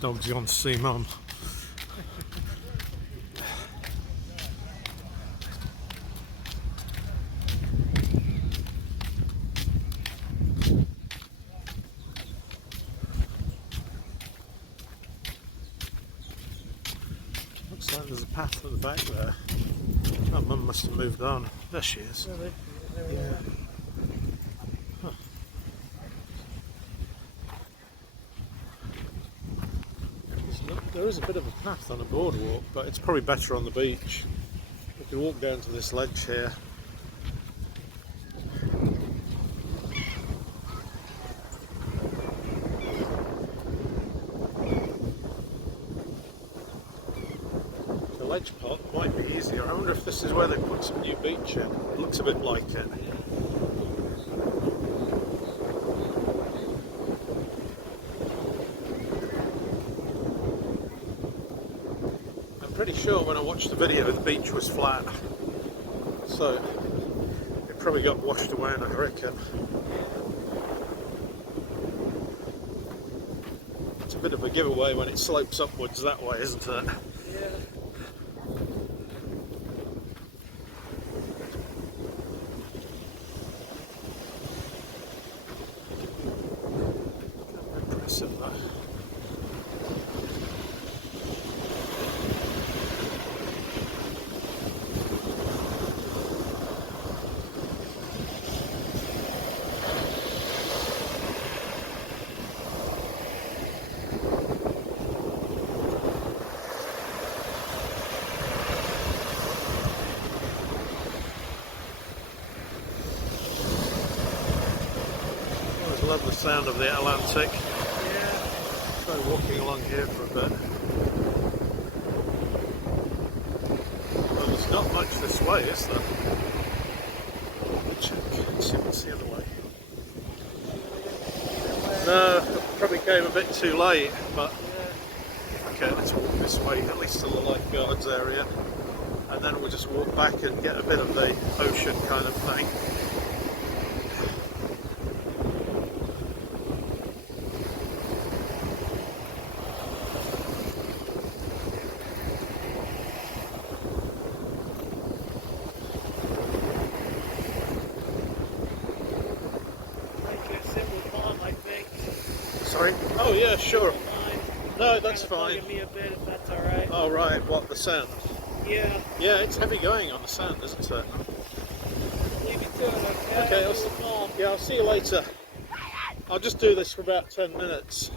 Dog's gone to see Mum. Looks like there's a path at the back there. Oh, Mum must have moved on. There she is. Yeah. Huh. There is a bit of a path on a boardwalk, but it's probably better on the beach. We can walk down to this ledge here. The ledge part might be easier. I wonder if this is where they put some new beach in. It looks a bit like it. I'm pretty sure when I watched the video the beach was flat, so it probably got washed away in a hurricane. It's a bit of a giveaway when it slopes upwards that way, isn't it? Yeah. Impressive though. I love the sound of the Atlantic. Yeah. So walking along here for a bit. Well, there's not much this way, is there? Let's check. Let's see what's the other way. No, I probably came a bit too late, but okay, let's walk this way, at least to the lifeguards area, and then we'll just walk back and get a bit of the ocean kind of thing. Sorry? Oh yeah, sure. No, that's fine. Give me a bit if that's alright. Oh right, what, the sand? Yeah. Yeah, it's heavy going on the sand, isn't it? Leave you to it, okay? Okay, I'll see you later. I'll just do this for about 10 minutes.